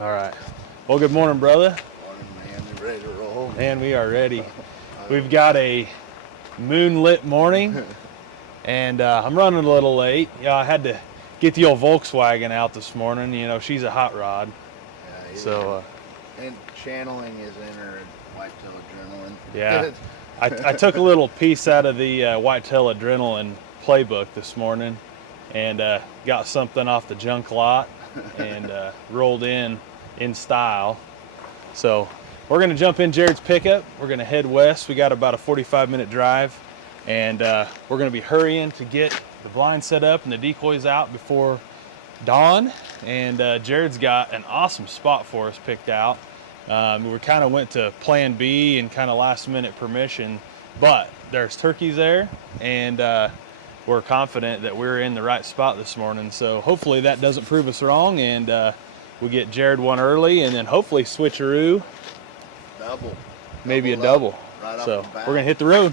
All right. Well, good morning, brother. Morning, man. You ready to roll? Man, we are ready. We've got a moonlit morning, and I'm running a little late. Yeah, I had to get the old Volkswagen out this morning. You know, she's a hot rod. Yeah, So, and channeling his inner whitetail adrenaline. yeah, I took a little piece out of the whitetail adrenaline playbook this morning, and got something off the junk lot, and rolled in style. So we're going to jump in Jarrod's pickup. We're going to head west. We got about a 45-minute drive, and we're going to be hurrying to get the blind set up and the decoys out before dawn. And Jarrod's got an awesome spot for us picked out. We kind of went to plan B and kind of last minute permission, but there's turkeys there, and we're confident that we're in the right spot this morning. So hopefully that doesn't prove us wrong, and we get Jarrod one early, and then hopefully switcheroo. Double. Maybe a double. Right So we're going to hit the road.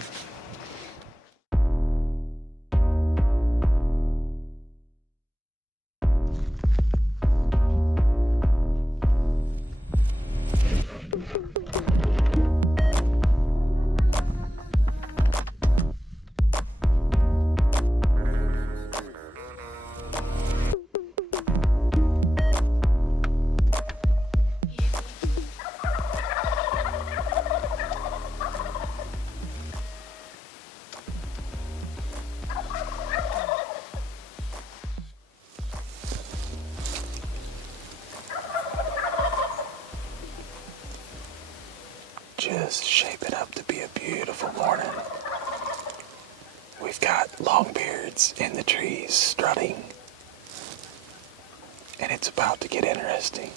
Just shaping up to be a beautiful morning. We've got longbeards in the trees strutting, and it's about to get interesting.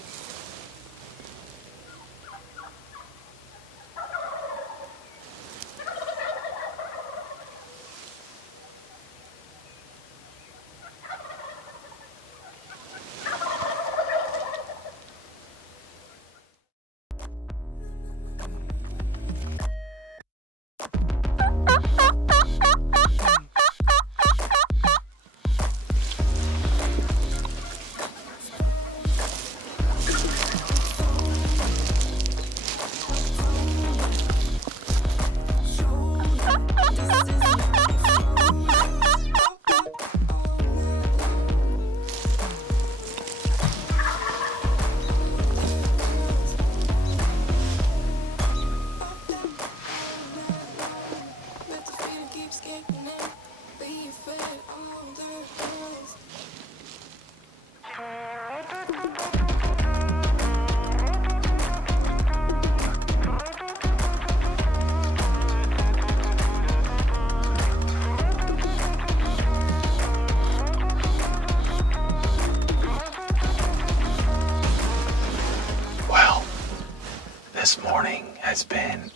This morning has been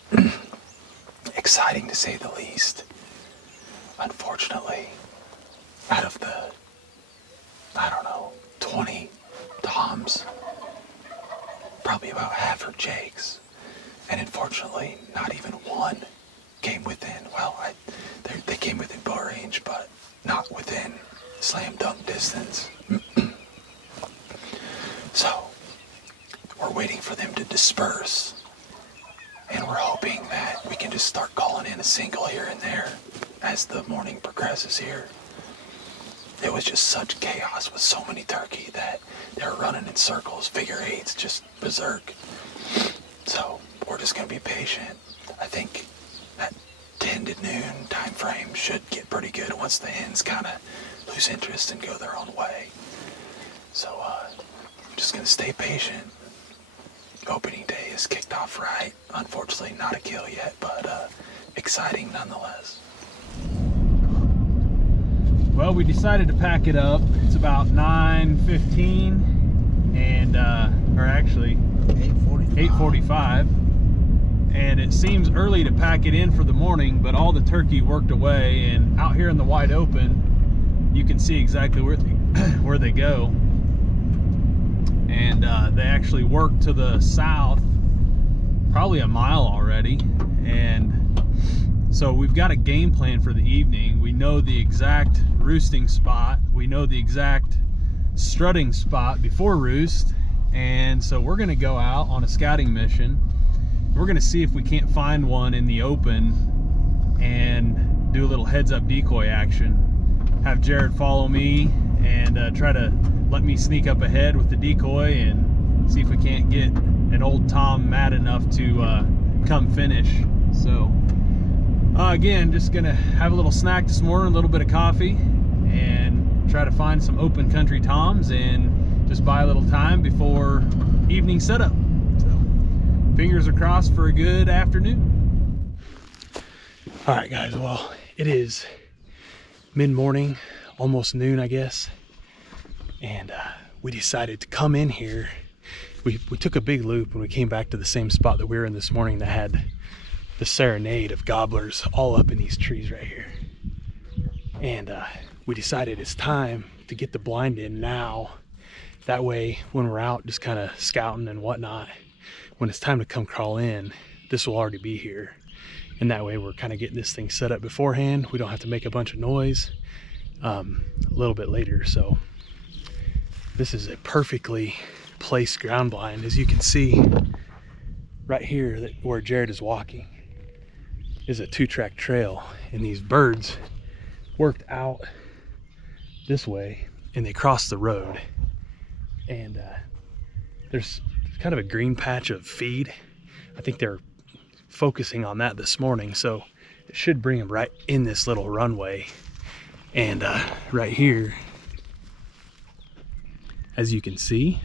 exciting to say the least. Unfortunately, out of the, 20 toms, probably about half are jakes. And unfortunately, not even one came within, they came within bow range, but not within slam dunk distance. So, we're waiting for them to disperse, and we're hoping that we can just start calling in a single here and there as the morning progresses here. It was just such chaos with so many turkey that they were running in circles, figure eights, just berserk. So we're just going to be patient. I think that 10 to noon time frame should get pretty good once the hens kind of lose interest and go their own way. So I'm just going to stay patient. Opening day is kicked off right. Unfortunately, not a kill yet, but exciting nonetheless. Well, we decided to pack it up. It's about 9:15, and or actually 8:45, and it seems early to pack it in for the morning, but all the turkey worked away, and out here in the wide open, you can see exactly where they go. And they actually work to the south probably a mile already, and so we've got a game plan for the evening. We know the exact roosting spot, we know the exact strutting spot before roost, and so we're gonna go out on a scouting mission. We're gonna see if we can't find one in the open and do a little heads up decoy action. Have Jarrod follow me and try to let me sneak up ahead with the decoy and see if we can't get an old Tom mad enough to come finish. So again, just gonna have a little snack this morning, a little bit of coffee, and try to find some open country toms and just buy a little time before evening setup. So fingers are crossed for a good afternoon. All right guys, well, it is mid-morning, almost noon I guess, and we decided to come in here. We took a big loop and we came back to the same spot that we were in this morning that had the serenade of gobblers all up in these trees right here. And we decided it's time to get the blind in now. That way, when we're out just kind of scouting and whatnot, when it's time to come crawl in, this will already be here. And that way we're kind of getting this thing set up beforehand. We don't have to make a bunch of noise a little bit later. So this is a perfectly placed ground blind. As you can see right here, where Jarrod is walking is a 2-track trail, and these birds worked out this way and they crossed the road, and there's kind of a green patch of feed. I think they're focusing on that this morning, so it should bring them right in this little runway. And right here, as you can see,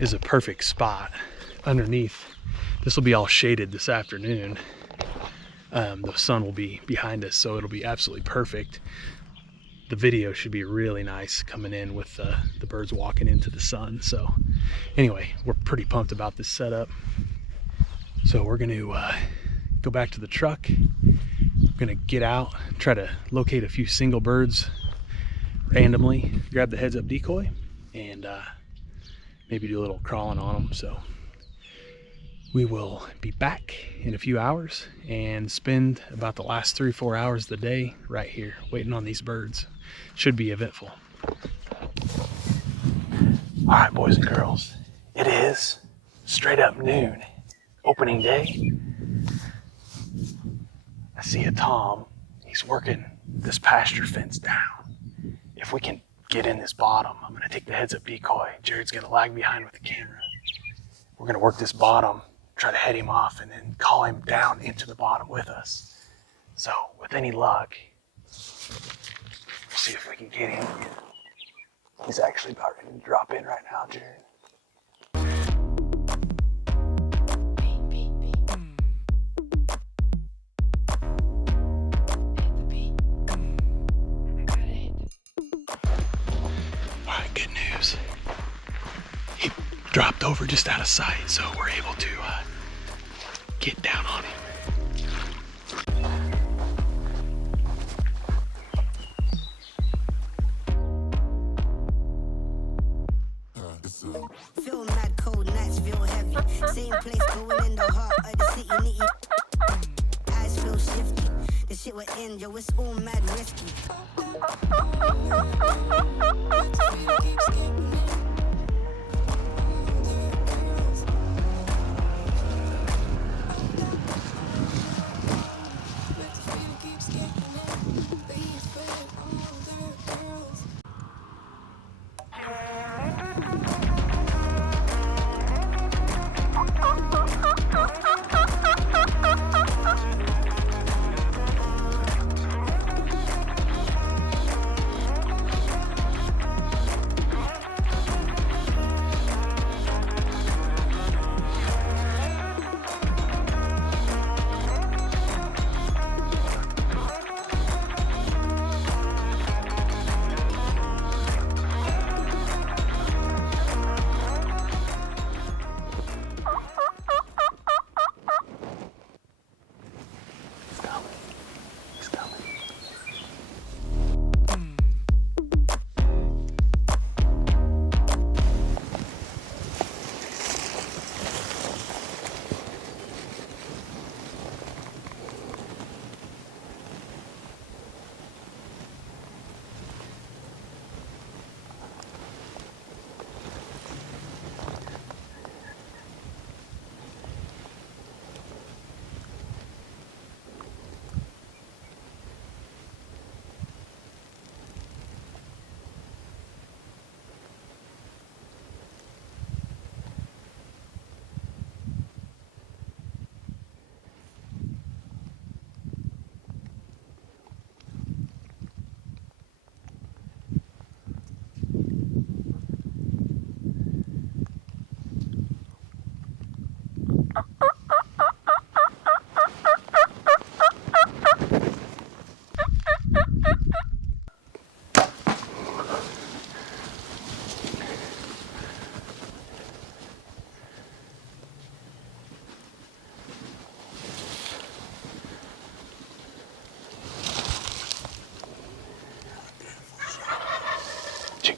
is a perfect spot underneath. This will be all shaded this afternoon. The sun will be behind us, so it'll be absolutely perfect. The video should be really nice coming in with the birds walking into the sun. So anyway, we're pretty pumped about this setup. So we're gonna go back to the truck. We're gonna get out, try to locate a few single birds randomly, grab the heads up decoy, and maybe do a little crawling on them. So we will be back in a few hours and spend about the last 3-4 hours of the day right here waiting on these birds. Should be eventful. All right, boys and girls, it is straight up noon, opening day. I see a tom. He's working this pasture fence down. If we can get in this bottom, I'm gonna take the heads up decoy. Jarrod's gonna lag behind with the camera. We're gonna work this bottom, try to head him off, and then call him down into the bottom with us. So with any luck, we'll see if we can get him. He's actually about ready to drop in right now, Jarrod. All right, good news. He dropped over just out of sight, so we're able to get down on him. Feel mad, cold nights feel heavy. Same place going in the heart of the city, nitty. Eyes feel shifty. The shit we're in, yo, it's all mad risky.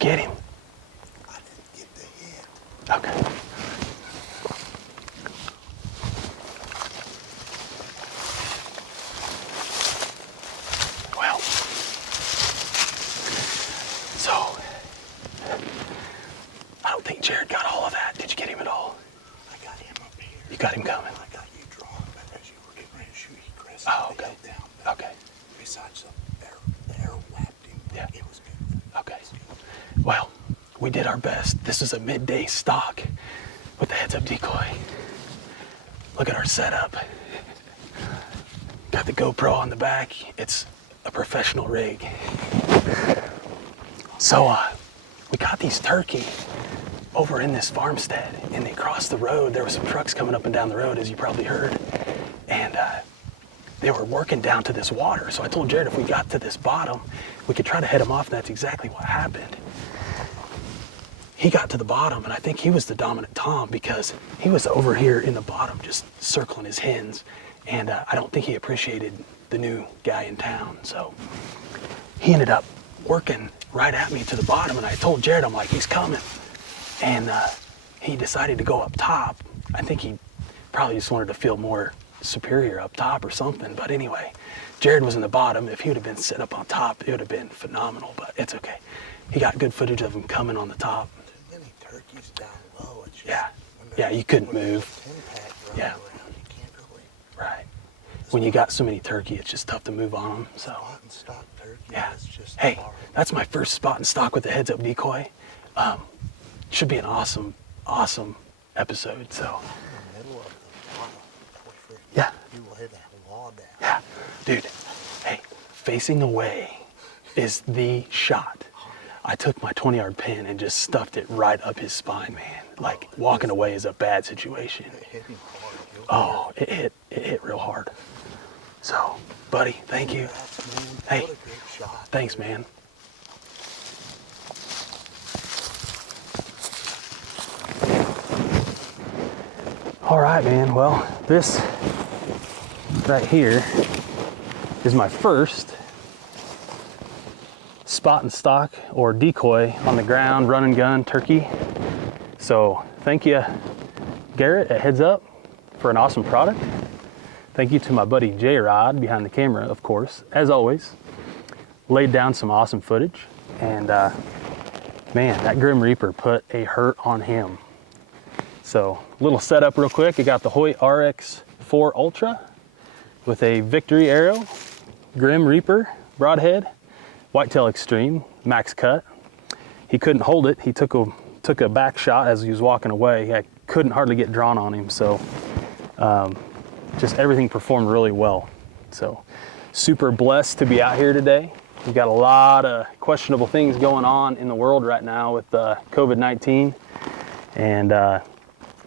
get him? I didn't get the hit. Okay. Well, so I don't think Jarrod got all of that. Did you get him at all? I got him up here. You got him coming. I got you drawn, but as you were getting ready to shoot, he aggressively Oh, okay. held down. But Okay. besides the air whacked him. Yeah. It was beautiful. Okay. Well, we did our best. This is a midday stock with the Heads Up Decoy. Look at our setup. Got the GoPro on the back. It's a professional rig. So we got these turkey over in this farmstead, and they crossed the road. There were some trucks coming up and down the road, as you probably heard, and they were working down to this water. So I told Jarrod if we got to this bottom, we could try to head them off, and that's exactly what happened. He got to the bottom, and I think he was the dominant Tom because he was over here in the bottom just circling his hens, and I don't think he appreciated the new guy in town. So he ended up working right at me to the bottom, and I told Jarrod, I'm like, he's coming. And he decided to go up top. I think he probably just wanted to feel more superior up top or something. But anyway, Jarrod was in the bottom. If he would have been set up on top, it would have been phenomenal, but it's okay. He got good footage of him coming on the top. Too many turkeys down low. It's just, Yeah. when Yeah, you couldn't when there's move. a 10-pack running Yeah. around, you can't really Right. When you got so many turkey, it's just tough to move on them. So spot and stock turkey. yeah. It's just Hey, hard. that's my first spot in stock with the Heads Up Decoy. Should be an awesome, awesome episode. So In the middle of the bottom, for yeah. you will hit that wall down. Yeah, dude, hey, facing away is the shot. I took my 20-yard pin and just stuffed it right up his spine, man. Like, walking away is a bad situation. It hit him hard. Oh, it hit real hard. So, buddy, thank you. Congrats, man. Hey, What a great shot. thanks, man. All right, man. Well, this right here is my first spot and stock or decoy on the ground, run and gun turkey. So thank you, Jarrod at Heads Up, for an awesome product. Thank you to my buddy Jarrod behind the camera, of course, as always. Laid down some awesome footage, and man, that Grim Reaper put a hurt on him. So, little setup real quick. I got the Hoyt RX4 Ultra with a Victory arrow, Grim Reaper broadhead, Whitetail Extreme max cut. He couldn't hold it. He took a back shot as he was walking away. I couldn't hardly get drawn on him. So, just everything performed really well. So, super blessed to be out here today. We've got a lot of questionable things going on in the world right now with COVID-19, and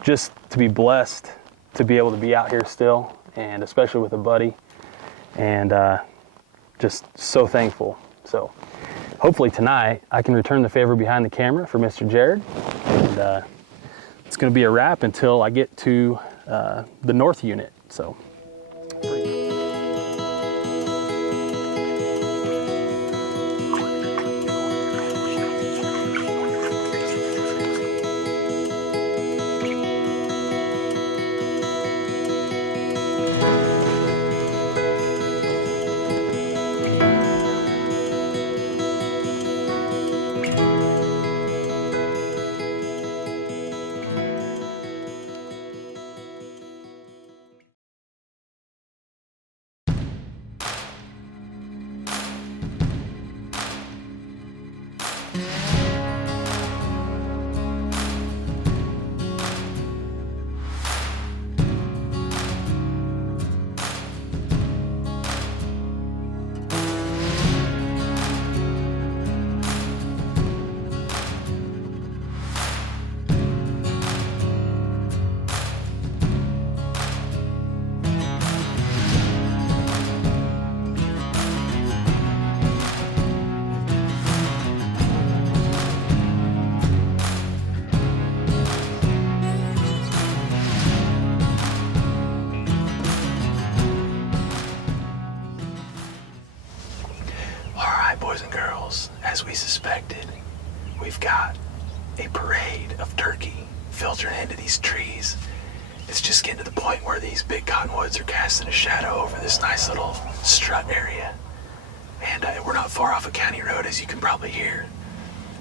just to be blessed to be able to be out here still, and especially with a buddy, and just so thankful. So hopefully tonight I can return the favor behind the camera for Mr. Jarrod, and it's going to be a wrap until I get to the north unit. So. diet of turkey filtering into these trees. It's just getting to the point where these big cottonwoods are casting a shadow over this nice little strut area. And we're not far off a county road, as you can probably hear.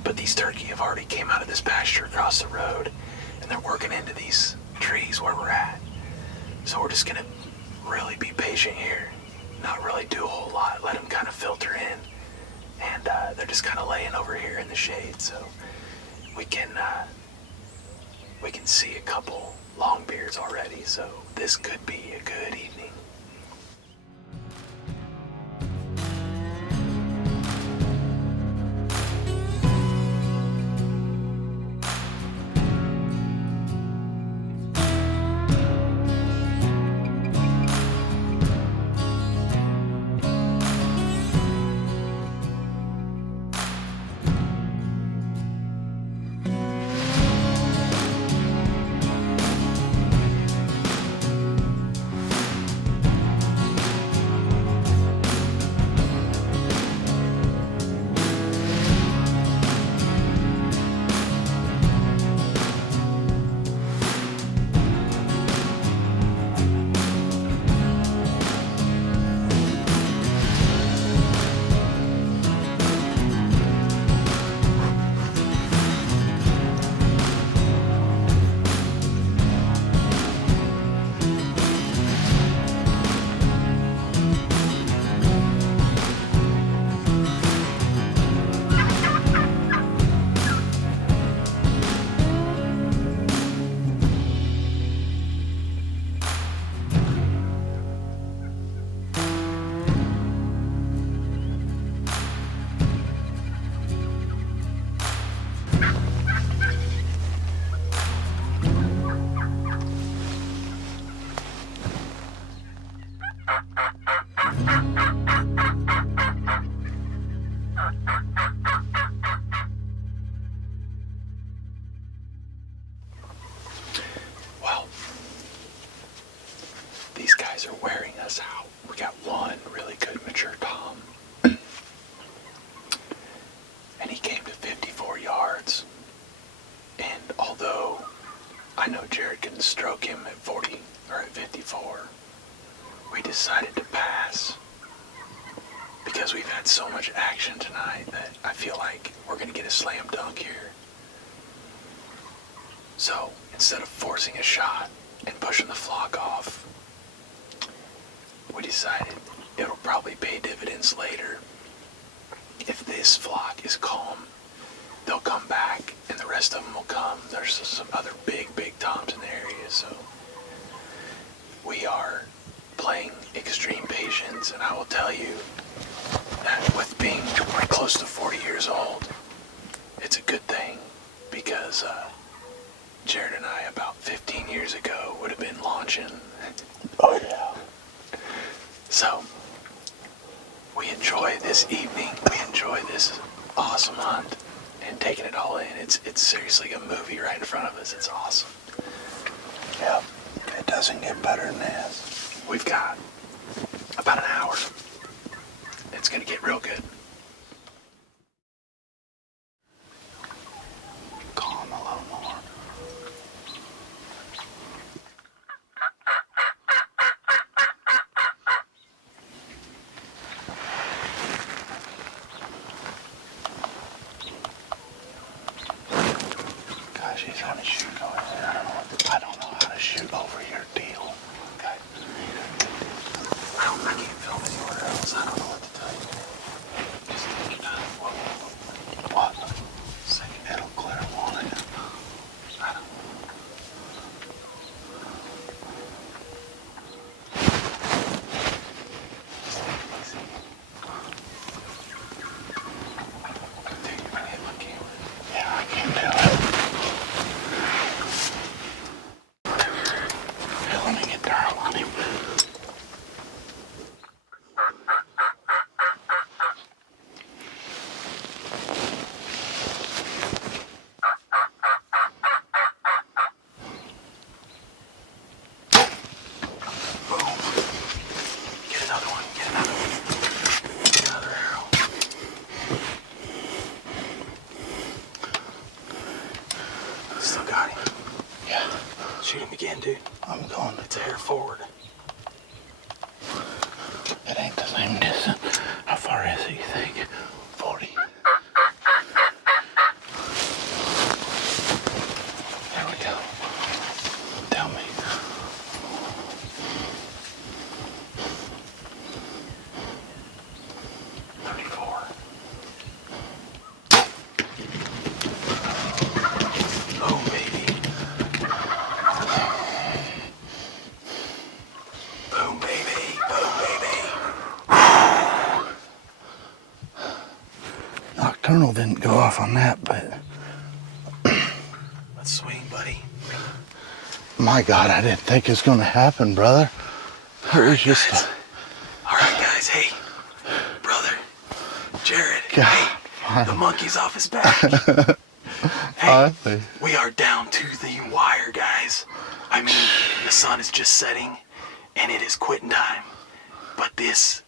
But these turkey have already came out of this pasture across the road, and they're working into these trees where we're at. So we're just gonna really be patient here, not really do a whole lot, let them kind of filter in. And they're just kind of laying over here in the shade, so we can see a couple longbeards already, so this could be a good evening. Are wearing us out. We got one really good mature tom, and he came to 54 yards. And although I know Jarrod can stroke him at 40 or at 54, we decided to pass because we've had so much action tonight that I feel like we're going to get a slam dunk here. So instead of forcing a shot and pushing the flock off, we decided it'll probably pay dividends later. If this flock is calm, they'll come back and the rest of them will come. There's some other big toms in the area, so we are playing extreme patience, and I will tell you that with being close to 40 years old, it's a good thing, because Jarrod and I about 15 years ago would have been launching. Oh yeah. So, we enjoy this evening, we enjoy this awesome hunt, and taking it all in. It's seriously a movie right in front of us. It's awesome. Yep, it doesn't get better than this. We've got about an hour. It's gonna get real good. Calm a little more. Gosh, he's on a shoot over there. I don't know how to shoot over your deal. Okay. I can't film anywhere else. I don't know what to tell you. Just take your time. What? It'll clear, won't it? I don't know. Just take it easy. Dude, you're gonna hit my camera. Yeah, I can do it. Hell still got him. Yeah. Shoot him again, dude. I'm going. It's a hair forward. It ain't the same distance. How far is it, you think? 40. There we go. Tell me. Oh, baby. Boom, baby. Boom, baby. Nocturnal didn't go off on that, but Let's swing, buddy. my God, I didn't think it was going to happen, brother. It was just Guys. All right, guys. Hey, brother. Jarrod. God, Hey, the monkey's off his back. I Hey, think. we are down to the wire, guys. I mean, the sun is just setting, and it is quitting time. But this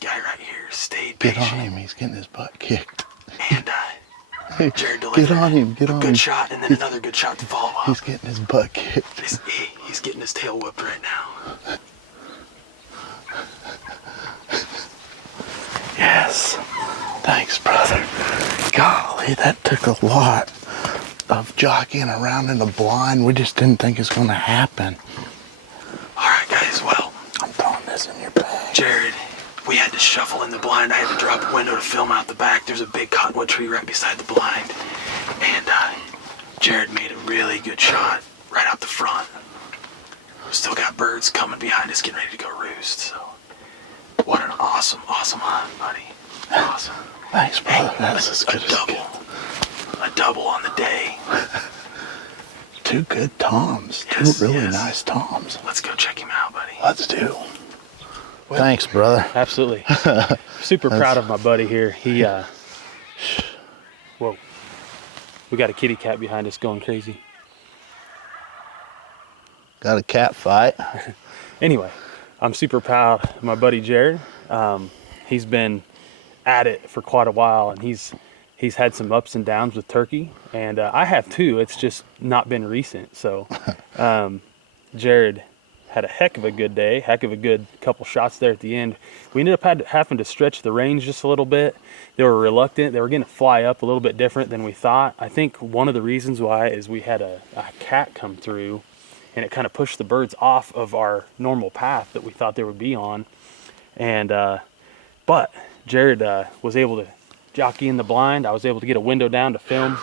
guy right here stayed Get patient. on him. He's getting his butt kicked. And Hey, Jarrod delivered get on him. Get a on good him. shot and then another good shot to follow up. He's getting his butt kicked. He's getting his tail whipped right now. Yes. Thanks, brother. Golly, that took a lot of jockeying around in the blind. We just didn't think it was going to happen. All right, guys. Well, I'm throwing this in your bag. Jarrod, we had to shuffle in the blind. I had to drop a window to film out the back. There's a big cottonwood tree right beside the blind. And Jarrod made a really good shot right out the front. We still got birds coming behind us getting ready to go roost. So, what an awesome, awesome hunt, buddy. Awesome. Thanks, brother. Hey, That's as good as it gets. A double on the day. Two good toms. Yes, Two really yes. nice toms. Let's go check him out, buddy. Let's do. Thanks, brother. Absolutely. Super proud of my buddy here. He, whoa. We got a kitty cat behind us going crazy. Got a cat fight. Anyway, I'm super proud of my buddy Jarrod. He's been at it for quite a while, and he's had some ups and downs with turkey, and I have too. It's just not been recent. So Jarrod had a heck of a good day, heck of a good couple shots there at the end. We ended up having to stretch the range just a little bit. They were reluctant. They were going to fly up a little bit different than we thought. I think one of the reasons why is we had a cat come through, and it kind of pushed the birds off of our normal path that we thought they would be on. And but Jarrod was able to jockey in the blind. I was able to get a window down to film,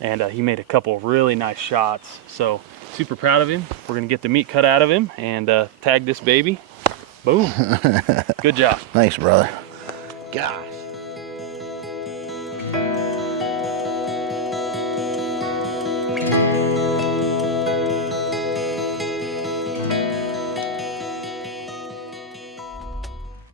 and he made a couple of really nice shots. So super proud of him. We're gonna get the meat cut out of him and tag this baby. Boom. Good job. Thanks, brother. God.